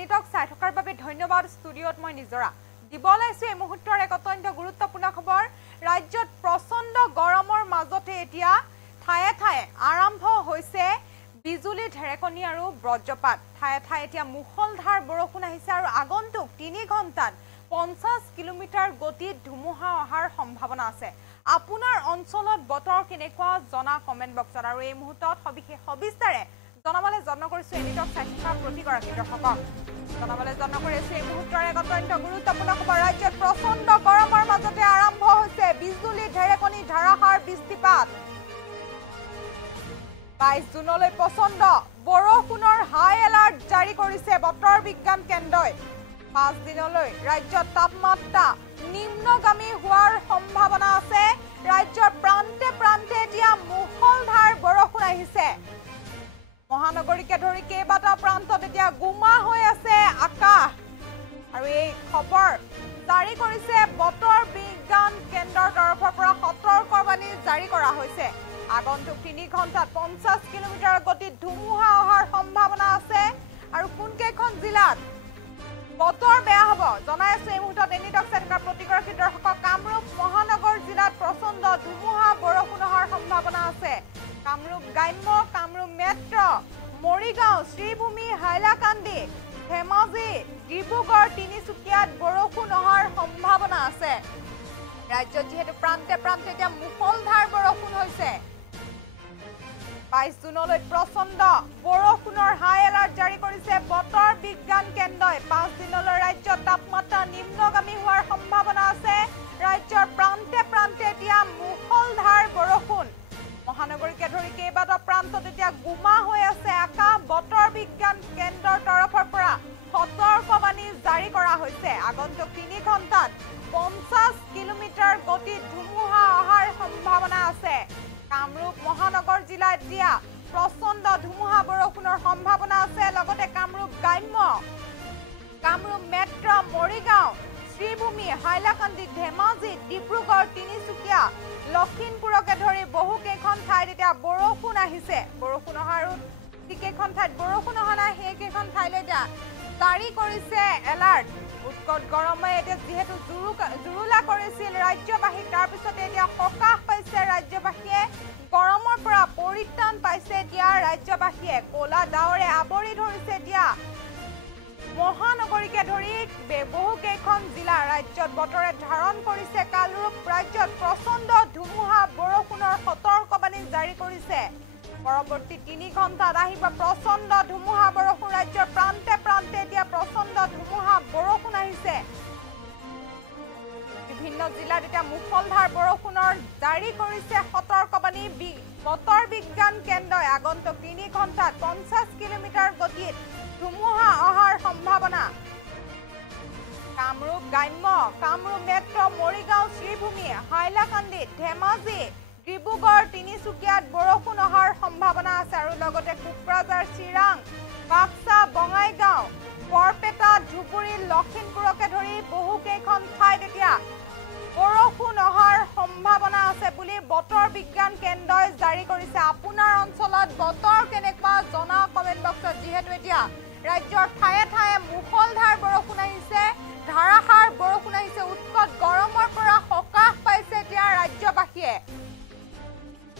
এনিটক চাই থকাৰ বাবে ধন্যবাদ। ষ্টুডিঅ'ত মই নিজৰা দিবলাইছো এই মুহূৰ্তৰ এক অত্যন্ত গুৰুত্বপূৰ্ণ খবৰ। ৰাজ্যত প্ৰচণ্ড গৰমৰ মাজতে এতিয়া ঠায়ে ঠায়ে আৰম্ভ হৈছে বিজুলী ঢেৰেকনি আৰু বজ্ৰপাত। ঠায়ে ঠায়ে এতিয়া মুখলধাৰ বৰষুণ আহিছে আৰু আগন্তুক 3 ঘণ্টাত 50 কিলোমিটাৰ গতিত ধুমুহা অহাৰ সম্ভাৱনা আছে। আপোনাৰ অঞ্চলত বতৰ কেনেকুৱা জনা কমেণ্ট বক্সত আৰু এই মুহূৰ্তত সবিস্তাৰে জনাবলৈ যত্ন কৰিছো এনিটক চাই থকা প্ৰতিগৰাকী দৰ্শকক। জনাবলৈ যত্ন কৰিছো এই মুহূৰ্তৰ এক অত্যন্ত গুৰুত্বপূৰ্ণ খবৰ। ৰাজ্যত প্ৰচণ্ড গৰমৰ মাজতে আৰম্ভ হৈছে বিজুলী ঢেৰেকনি ধাৰাসাৰ বৃষ্টিপাত। 22 জুনলৈ প্ৰচণ্ড বৰষুণৰ হাই এলাৰ্ট জাৰি কৰিছে বতৰ বিজ্ঞান কেন্দ্ৰই। 5 দিনলৈ ৰাজ্যত তাপমাত্ৰা নিম্নগামী হোৱাৰ সম্ভাৱনা আছে। ৰাজ্যৰ প্ৰান্তে প্ৰান্তে এতিয়া মুখলধাৰ বৰষুণ আহিছে। মহানগৰীকে ধৰি কেইবাটাও প্ৰান্তত এতিয়া গুমা হৈ আছে আকাশ আৰু এই খবৰ জাৰি কৰিছে বতৰ বিজ্ঞান কেন্দ্ৰৰ তৰফৰ পৰা সতৰ্কবাণী জাৰি কৰা হৈছে। আগন্তুক 3 ঘণ্টাত 50 কিলোমিটাৰ গতিত ধুমুহা অহাৰ সম্ভাৱনা আছে আৰু কোনকেইখন জিলাত বতৰ বেয়া হ'ব জনাই আছো এই মুহূৰ্তত এনিটক চাই থকা প্ৰতিগৰাকী দৰ্শকক। কামৰূপ মহানগৰ জিলাত প্ৰচণ্ড ধুমুহা বৰষুণ অহাৰ সম্ভাৱনা আছে। কামৰূপ গ্ৰাম্য, কামৰূপ মেট্ৰ, মৰিগাঁও, শ্ৰীভূমি, হাইলাকান্দি, ধেমাজি, ডিব্ৰুগড়, তিনিচুকীয়াত বৰষুণ অহাৰ সম্ভাৱনা আছে। ৰাজ্যত যিহেতু প্ৰান্তে প্ৰান্তে এতিয়া মুখলধাৰ বৰষুণ হৈছে। 22 জুনলৈ প্ৰচণ্ড বৰষুণৰ হাই এলাৰ্ট জাৰি কৰিছে বতৰ বিজ্ঞান কেন্দ্ৰই। 5 দিনলৈ ৰাজ্যত তাপমাত্ৰা নিম্নগামী হোৱাৰ সম্ভাৱনা আছে। ৰাজ্যৰ প্ৰান্তে প্ৰান্তে এতিয়া মুখলধাৰ বৰষুণ। মহানগৰীকে ধৰি কেইবাটাও প্ৰান্তত এতিয়া গুমা হৈ আছে আকাশ। বতৰ বিজ্ঞান কেন্দ্ৰৰ তৰফৰ পৰা সতৰ্কবাণী জাৰি কৰা হৈছে। আগন্তুক 3 ঘণ্টাত 50 কিলোমিটাৰ গতিত ধুমুহা অহাৰ সম্ভাৱনা আছে। কামৰূপ মহানগৰ জিলাত এতিয়া প্ৰচণ্ড ধুমুহা বৰষুণৰ সম্ভাৱনা আছে। লগতে কামৰূপ গ্ৰাম্য, কামৰূপ মেট্ৰ, মৰিগাঁও, শ্ৰীভূমি, হাইলাকান্দি, ধেমাজি, ডিব্ৰুগড়, তিনিচুকীয়া, লখিমপুৰকে ধৰি বহুকেইখন ঠাইত এতিয়া বৰষুণ আহিছে। বৰষুণ অহাৰো যিকেইখন ঠাইত বৰষুণ অহা নাই সেইকেইখন ঠাইলৈ এতিয়া জাৰি কৰিছে এলাৰ্ট। উৎকট গৰমে এতিয়া যিহেতু জুৰুলা কৰিছিল ৰাজ্যবাসীক, তাৰপিছতে এতিয়া সকাহ পাইছে ৰাজ্যবাসীয়ে। গৰমৰ পৰা পৰিত্ৰাণ পাইছে এতিয়া ৰাজ্যবাসীয়ে। ক'লা ডাৱৰে আৱৰি ধৰিছে এতিয়া মহানগৰীকে ধৰি বহুকেইখন জিলা। ৰাজ্যত বতৰে ধাৰণ কৰিছে কালৰূপ। ৰাজ্যত প্ৰচণ্ড ধুমুহা বৰষুণৰ সতৰ্কবাণী জাৰি কৰিছে। পৰৱৰ্তী 3 ঘণ্টাত আহিব প্ৰচণ্ড ধুমুহা বৰষুণ। ৰাজ্যৰ প্ৰান্তে প্ৰান্তে এতিয়া প্ৰচণ্ড ধুমুহা বৰষুণ আহিছে। বিভিন্ন জিলাত এতিয়া মুখলধাৰ বৰষুণৰ জাৰি কৰিছে সতৰ্কবাণী বতৰ বিজ্ঞান কেন্দ্ৰই। আগন্তুক 3 ঘণ্টাত 50 কিলোমিটাৰ গতিত ধুমুহা অহাৰ সম্ভাৱনা। কামৰূপ গ্ৰাম্য, কামৰূপ মেট্ৰ, মৰিগাঁও, শ্ৰীভূমি, হাইলাকান্দি, ধেমাজি, ডিব্ৰুগড়, তিনিচুকীয়াত বৰষুণ অহাৰ সম্ভাৱনা আছে আৰু লগতে কোকৰাঝাৰ, চিৰাং, বাক্সা, বঙাইগাঁও, বৰপেটা, ধুবুৰী, লখিমপুৰকে ধৰি বহুকেইখন ঠাইত এতিয়া বৰষুণ অহাৰ সম্ভাৱনা আছে বুলি বতৰ বিজ্ঞান কেন্দ্ৰই জাৰি কৰিছে। আপোনাৰ অঞ্চলত বতৰ কেনেকুৱা জনা কমেণ্ট বক্সত। যিহেতু এতিয়া ৰাজ্যৰ ঠায়ে ঠায়ে মুখলধাৰ বৰষুণ আহিছে, ধাৰাসাৰ বৰষুণ আহিছে। উৎকট গৰমৰ পৰা সকাহ পাইছে এতিয়া ৰাজ্যবাসীয়ে।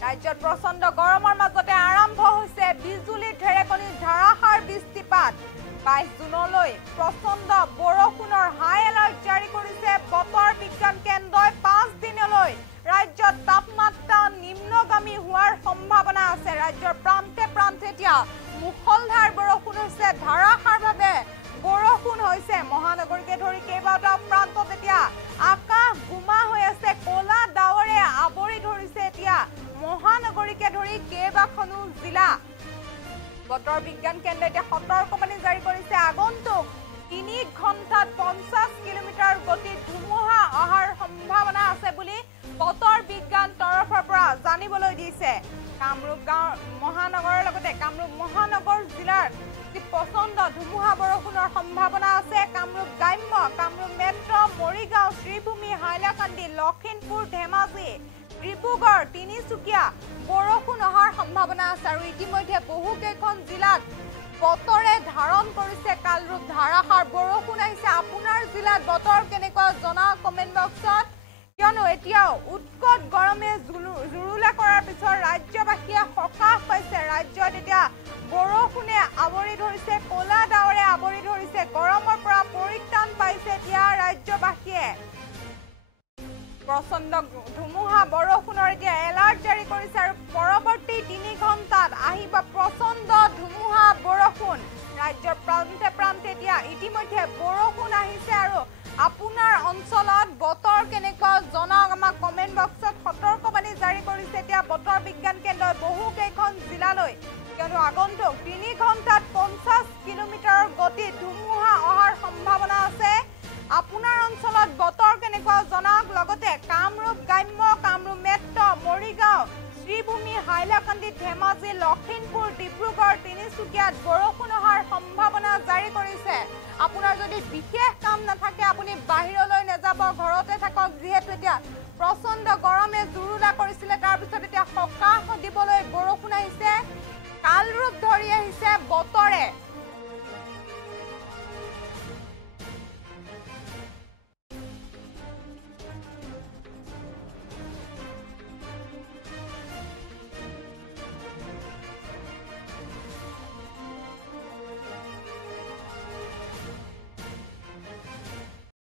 ৰাজ্যত প্ৰচণ্ড গৰমৰ মাজতে আৰম্ভ হৈছে বিজুলী ঢেৰেকনি ধাৰাসাৰ বৃষ্টিপাত। 22 জুনলৈ প্ৰচণ্ড বৰষুণৰ হাই এলাৰ্ট জাৰি কৰিছে বতৰ বিজ্ঞান কেন্দ্ৰই। 5 দিনলৈ ৰাজ্যত তাপমাত্ৰা নিম্নগামী হোৱাৰ সম্ভাৱনা আছে। ৰাজ্যৰ প্ৰান্তে প্ৰান্তে এতিয়া মুখলধাৰ বৰষুণ হৈছে, ধাৰাসাৰভাৱে বৰষুণ হৈছে। মহানগৰীকে ধৰি কেইবাটাও প্ৰান্তত এতিয়া আকাশ গুমা হৈ আছে। ক'লা ডাৱৰে আৱৰি ধৰিছে এতিয়া মহানগৰীকে ধৰি কেইবাখনো জিলা। বতৰ বিজ্ঞান কেন্দ্ৰই এতিয়া সতৰ্কবাণী জাৰি কৰিছে। আগন্তুক 3 ঘণ্টাত 50 কিলোমিটাৰ গতিত ধুমুহা অহাৰ সম্ভাৱনা আছে বুলি বতৰ বিজ্ঞান তৰফৰ পৰা জানিবলৈ দিছে। কামৰূপ মহানগৰৰ লগতে কামৰূপ মহানগৰ জিলাৰ প্ৰচণ্ড ধুমুহা বৰষুণৰ সম্ভাৱনা আছে। কামৰূপ গ্ৰাম্য, কামৰূপ মেট্ৰ, মৰিগাঁও, শ্ৰীভূমি, হাইলাকান্দি, লখিমপুৰ, ধেমাজি, ডিব্ৰুগড়, তিনিচুকীয়া বৰষুণ অহাৰ সম্ভাৱনা আছে আৰু ইতিমধ্যে বহুকেইখন জিলাত বতৰে ধাৰণ কৰিছে কালৰূপ ধাৰাসাৰ বৰষুণ আহিছে আপোনাৰ জিলাত বতৰ কেনেকুৱা জনা কমেণ্ট বক্সত কিয়নো এতিয়াও উৎকট গৰমে জুৰুলা কৰাৰ পিছত ৰাজ্যবাসীয়ে সকাহ পাইছে ৰাজ্যত এতিয়া বৰষুণে আৱৰি ধৰিছে কলা ডাৱৰে আৱৰি ধৰিছে গৰমৰ পৰা পৰিত্ৰাণ পাইছে এতিয়া ৰাজ্যবাসীয়ে প্ৰচণ্ড ধুমুহা বৰষুণৰ এতিয়া এলাৰ্ট জাৰি কৰিছে আৰু পৰৱৰ্তী ৩ ঘণ্টাত আহিব প্ৰচণ্ড ধুমুহা বৰষুণ ৰাজ্যৰ প্ৰান্তে প্ৰান্তে এতিয়া ইতিমধ্যে বৰষুণ আহিছে আৰু আপোনাৰ অঞ্চলত বতৰ কেনেকুৱা জনাওক আমাক কমেণ্ট বক্সত সতৰ্কবাণী জাৰি কৰিছে এতিয়া বতৰ বিজ্ঞান কেন্দ্ৰই বহুকেইখন জিলালৈ কিয়নো আগন্তুক ৩ ঘণ্টাত ৫০ কিলোমিটাৰৰ গতিত ধুমুহা অহাৰ সম্ভাৱনা আছে আপোনাৰ অঞ্চলত বতৰ কেনেকুৱা জনাওক লগতে কামৰূপ গ্ৰাম্য কামৰূপ মেট্ৰ মৰিগাঁও শ্ৰীভূমি হাইলাকান্দি ধেমাজি লখিমপুৰ ডিব্ৰুগড় তিনিচুকীয়াত বৰষুণ অহাৰ সম্ভাৱনা জাৰি কৰিছে আপোনাৰ যদি বিশেষ কাম নাথাকে আপুনি বাহিৰলৈ নাযাব ঘৰতে থাকক যিহেতু এতিয়া প্ৰচণ্ড গৰমে জুৰুলা কৰিছিলে তাৰপিছত এতিয়া সকাহ দিবলৈ বৰষুণ আহিছে কালৰূপ ধৰি আহিছে বতৰে